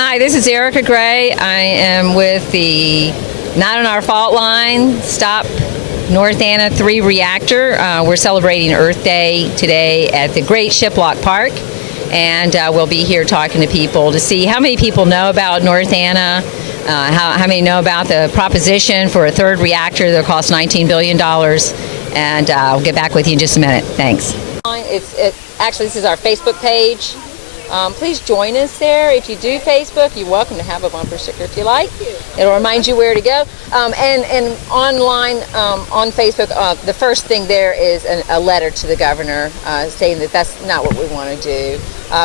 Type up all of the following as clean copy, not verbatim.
Hi, this is Erica Gray. I am with the Not on Our Fault Line Stop North Anna 3 reactor. We're celebrating Earth Day today at the Great Shiplock Park, and we'll be here talking to people to see how many people know about North Anna, how many know about the proposition for a third reactor that costs $19 billion, and I'll get back with you in just a minute. Thanks. Actually, this is our Facebook page. Please join us there. If you do Facebook, you're welcome to have a bumper sticker if you like. It'll remind you where to go. And online on Facebook, the first thing there is a letter to the governor saying that that's not what we want to do.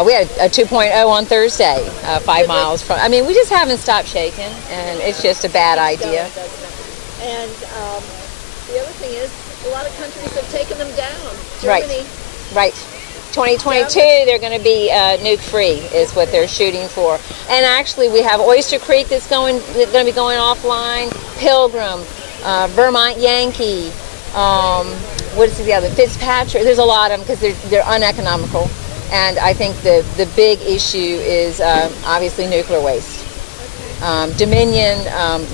We had a 2.0 on Thursday, 5 miles from. I mean, we just haven't stopped shaking, and it's just a bad idea. And the other thing is, a lot of countries have taken them down. Germany. Right. 2022, they're going to be nuke-free is what they're shooting for. And actually, we have Oyster Creek that's going to be going offline. Pilgrim, Vermont Yankee. What is the other? Fitzpatrick. There's a lot of them because they're uneconomical. And I think the big issue is obviously nuclear waste. Dominion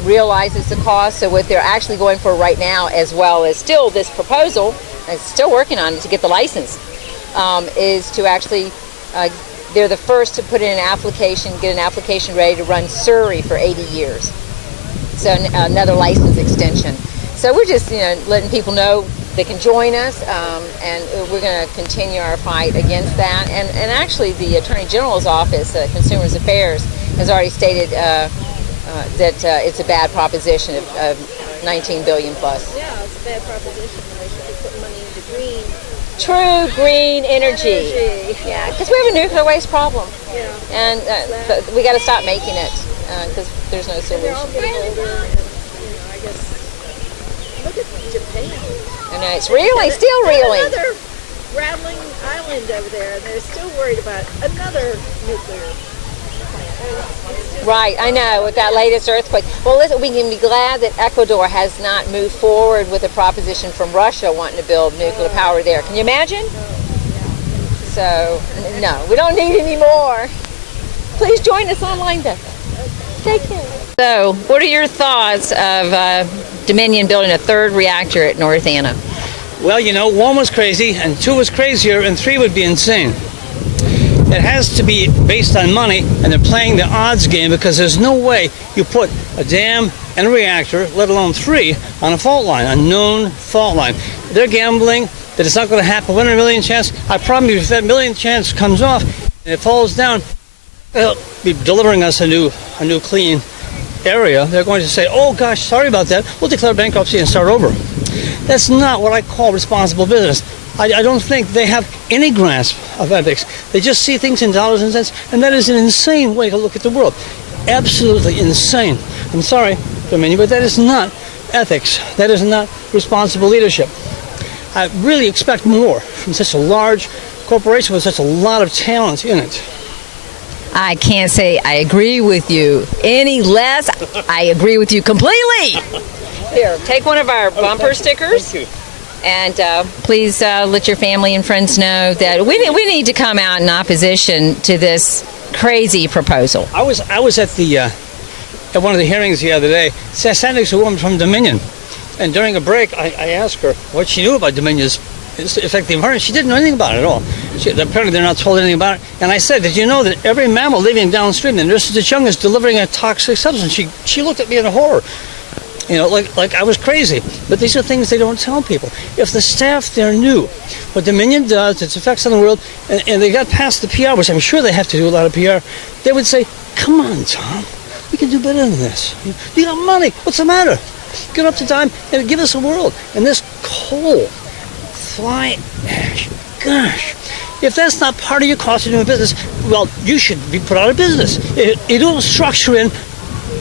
realizes the cost, so what they're actually going for right now, as well as still this proposal, and still working on it to get the license. Is to actually, they're the first to put in an application, get an application ready to run Surrey for 80 years. So another license extension. So we're just, letting people know they can join us, and we're going to continue our fight against that. And actually, the Attorney General's Office, Consumers Affairs, has already stated that it's a bad proposition of 19 billion plus. Yeah, it's a bad proposition. They should be putting money into green. True green energy. Yeah, because we have a nuclear waste problem. Yeah. And we got to stop making it because there's no solution. They're all getting older, and I guess look at Japan. And it's really still reeling. Another rattling island over there, and they're still worried about another nuclear plant. Right, I know, with that latest earthquake. Well, listen, we can be glad that Ecuador has not moved forward with a proposition from Russia wanting to build nuclear power there. Can you imagine? So, no, we don't need any more. Please join us online, though. Take care. So, what are your thoughts of Dominion building a third reactor at North Anna? Well, 1 was crazy, and 2 was crazier, and 3 would be insane. It has to be based on money, and they're playing the odds game because there's no way you put a dam and a reactor, let alone 3, on a fault line, a known fault line. They're gambling that it's not going to happen. 1 in a million chance. I promise you, if that million chance comes off and it falls down, they'll be delivering us a new clean area. They're going to say, oh gosh, sorry about that. We'll declare bankruptcy and start over. That's not what I call responsible business. I don't think they have any grasp of ethics. They just see things in dollars and cents, and that is an insane way to look at the world. Absolutely insane. I'm sorry, Dominion, but that is not ethics. That is not responsible leadership. I really expect more from such a large corporation with such a lot of talent in it. I can't say I agree with you any less. I agree with you completely. Here, take one of our bumper stickers. Thank you. And please let your family and friends know that we need to come out in opposition to this crazy proposal. I was at at one of the hearings the other day. I sat next to a woman from Dominion, and during a break, I asked her what she knew about Dominion's effective environment. She didn't know anything about it at all. Apparently, they're not told anything about it. And I said, "Did you know that every mammal living downstream, and just as young is delivering a toxic substance?" She looked at me in horror. Like I was crazy. But these are things they don't tell people. If the staff there knew what Dominion does, its effects on the world, and they got past the PR, which I'm sure they have to do a lot of PR, they would say, come on, Tom, we can do better than this. You got money. What's the matter? Get up to time and give us a world. And this coal, fly ash, gosh. If that's not part of your cost of doing business, well, you should be put out of business. You don't structure in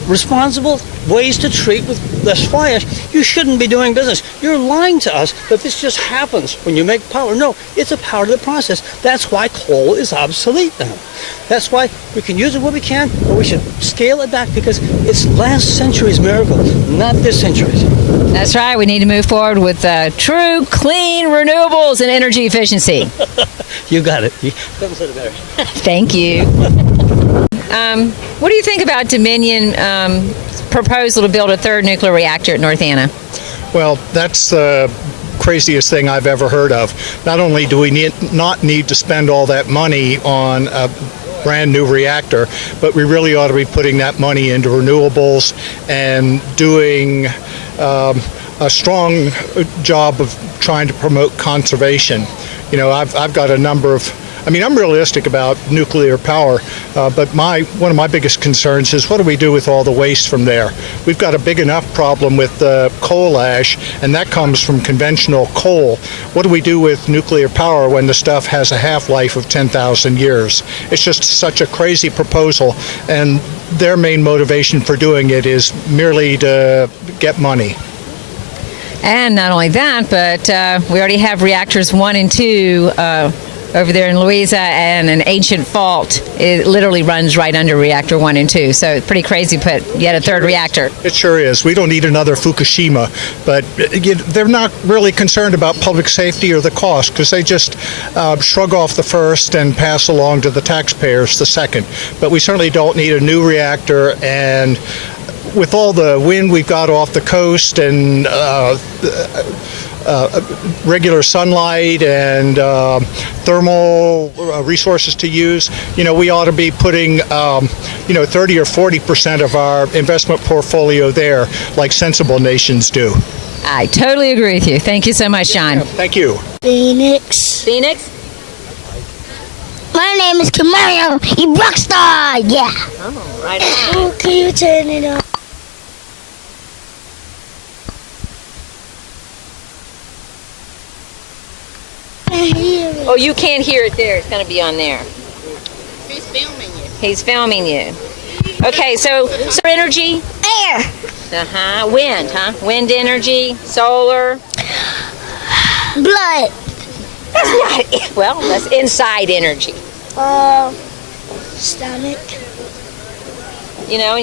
responsible ways to treat with less fly ash. You shouldn't be doing business. You're lying to us that this just happens when you make power. No, it's a part of the process. That's why coal is obsolete now. That's why we can use it when we can, but we should scale it back because it's last century's miracle, not this century's. That's right. We need to move forward with true, clean renewables and energy efficiency. You got it. You couldn't say it better. Thank you. What do you think about Dominion proposal to build a third nuclear reactor at North Anna? Well, that's the craziest thing I've ever heard of. Not only do we not need to spend all that money on a brand new reactor, but we really ought to be putting that money into renewables and doing a strong job of trying to promote conservation. You know, I've got a number of, I mean, I'm realistic about nuclear power, but one of my biggest concerns is what do we do with all the waste from there? We've got a big enough problem with coal ash, and that comes from conventional coal. What do we do with nuclear power when the stuff has a half-life of 10,000 years? It's just such a crazy proposal, and their main motivation for doing it is merely to get money. And not only that, but we already have reactors 1 and 2 over there in Louisa, and an ancient fault. It literally runs right under reactor 1 and 2. So it's pretty crazy to put yet a third reactor. It sure is. We don't need another Fukushima, but they're not really concerned about public safety or the cost because they just shrug off the first and pass along to the taxpayers the second. But we certainly don't need a new reactor, and with all the wind we've got off the coast and regular sunlight and thermal resources to use, you know, we ought to be putting 30 or 40% of our investment portfolio there like sensible nations do. I totally agree with you. Thank you so much, John. Thank you. Phoenix. Phoenix? My name is Kamario. You rockstar. Yeah. Oh, right on. Oh, can you turn it up? Oh, you can't hear it there. It's going to be on there. He's filming you. He's filming you. Okay, so energy? Air. Wind, huh? Wind energy, solar. Blood. That's not it. Well, that's inside energy. Stomach. You know,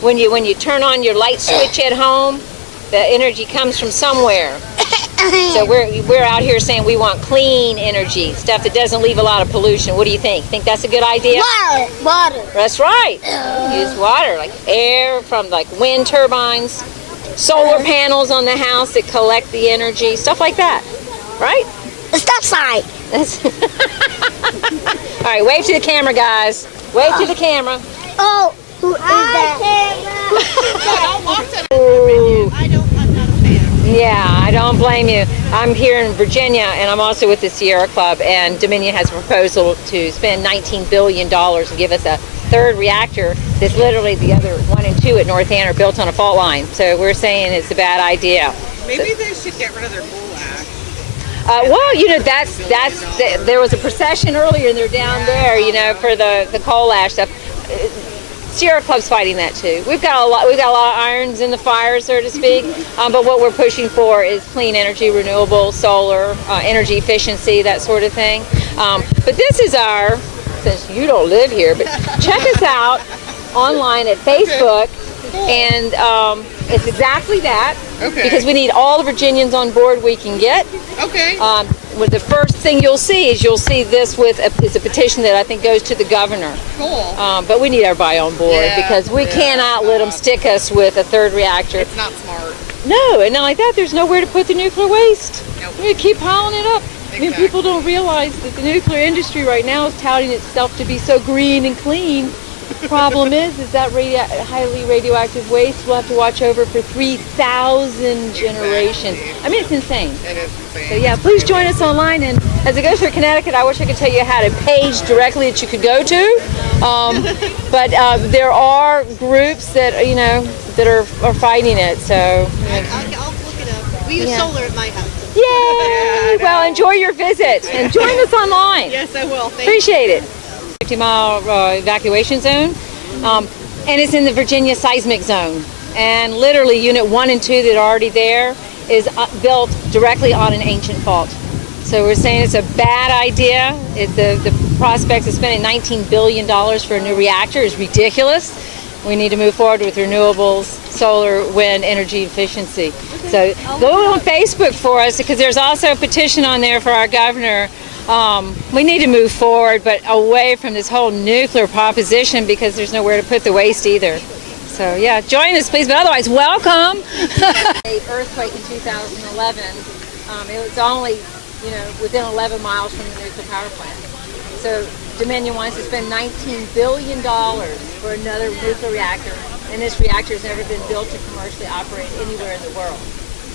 when you turn on your light switch at home, the energy comes from somewhere. So we're out here saying we want clean energy, stuff that doesn't leave a lot of pollution. What do you think? Think that's a good idea? Water. That's right. Use water, like air from like wind turbines, solar panels on the house that collect the energy, stuff like that. Right? A stop sign. All right, wave to the camera, guys. Wave to the camera. Oh, who is that? Don't walk to the menu. I'm not a fan. Yeah, I don't blame you. I'm here in Virginia, and I'm also with the Sierra Club, and Dominion has a proposal to spend $19 billion and give us a third reactor that's literally the other 1 and 2 at North Anna are built on a fault line. So we're saying it's a bad idea. Maybe they should get rid of their coal ash. Well, you know, there was a procession earlier, and they're down there, you know, for the coal ash stuff. Sierra Club's fighting that too. We've got a lot of irons in the fire, so to speak. But what we're pushing for is clean energy, renewable, solar, energy efficiency, that sort of thing. But this is since you don't live here, but check us out online at Facebook, and it's exactly that. Okay. Because we need all the Virginians on board we can get. Okay. The first thing you'll see this is a petition that I think goes to the governor. Cool. But we need everybody on board because we cannot let them stick us with a third reactor. It's not smart. No, and not like that, there's nowhere to put the nuclear waste. Nope. We keep piling it up. I mean, Exactly. people don't realize that the nuclear industry right now is touting itself to be so green and clean. Problem is that highly radioactive waste we'll have to watch over for 3,000 generations. I mean, it's insane. It is insane. So yeah, please join us online. And as it goes through Connecticut, I wish I could tell you how to page directly that you could go to. But there are groups that are fighting it. So I'll look it up. We use solar at my house. yay! Well, enjoy your visit and join us online. Yes, I will. Thank Appreciate it. 50-mile evacuation zone, and it's in the Virginia seismic zone. And literally, Unit 1 and 2 that are already there is built directly on an ancient fault. So we're saying it's a bad idea. The prospects of spending $19 billion for a new reactor is ridiculous. We need to move forward with renewables, solar, wind, energy efficiency. So go on Facebook for us, because there's also a petition on there for our governor we need to move forward, but away from this whole nuclear proposition because there's nowhere to put the waste either. So yeah, join us please, but otherwise, welcome. A earthquake in 2011. It was only, within 11 miles from the nuclear power plant. So Dominion wants to spend $19 billion for another nuclear reactor, and this reactor has never been built to commercially operate anywhere in the world.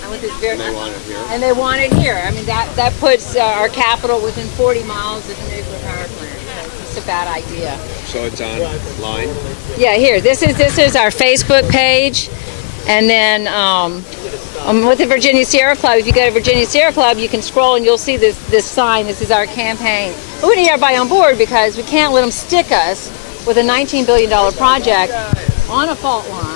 And they want it here. And they want it here. I mean, that puts our capital within 40 miles of the nuclear power plant. It's a bad idea. So it's online? Yeah, here. This is our Facebook page, and then with the Virginia Sierra Club. If you go to Virginia Sierra Club, you can scroll and you'll see this sign. This is our campaign. But we need everybody on board because we can't let them stick us with a $19 billion project on a fault line.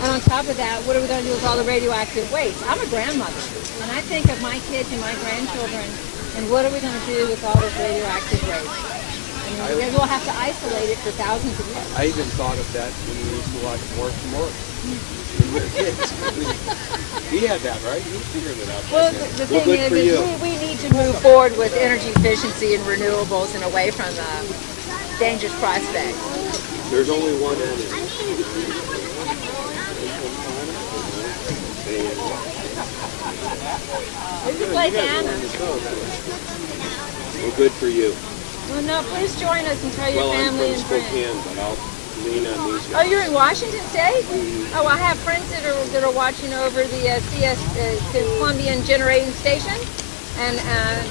And on top of that, what are we going to do with all the radioactive waste? I'm a grandmother, and I think of my kids and my grandchildren, and what are we going to do with all this radioactive waste? I mean, we'll have to isolate it for thousands of years. I even thought of that when we used to watch More for More. When we were kids. He had that, right? He figured it out. Well, the thing is we need to move forward with energy efficiency and renewables and away from dangerous prospects. There's only one enemy. This is like Anna. Well, good for you. Well, no, please join us and tell your family and friends. I'm from Spokane, but I'll lean on these guys. Oh, you're in Washington State? Oh, I have friends that are watching over the Columbian Generating Station, and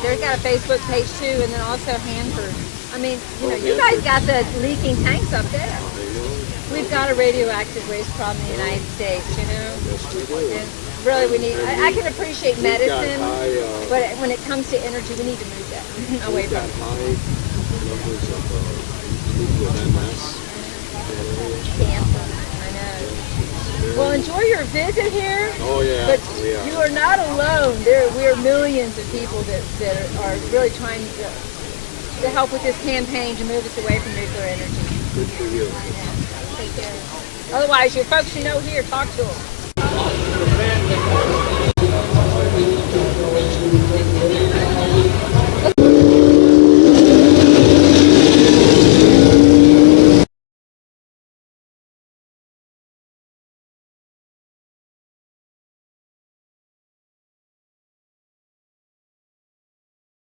they've got a Facebook page too, and then also Hanford. I mean, you guys got the leaking tanks up there. We've got a radioactive waste problem in the United States, Yes, we do. And really, we need. I can appreciate medicine, but when it comes to energy, we need to move that away from it. High numbers of people with MS. Cancer. I know. Well, enjoy your visit here. Oh yeah, But we are. you are not alone. We are millions of people that are really trying to help with this campaign to move us away from nuclear energy. Good for you. Yeah. Take care. Otherwise, your folks you know here, talk to them.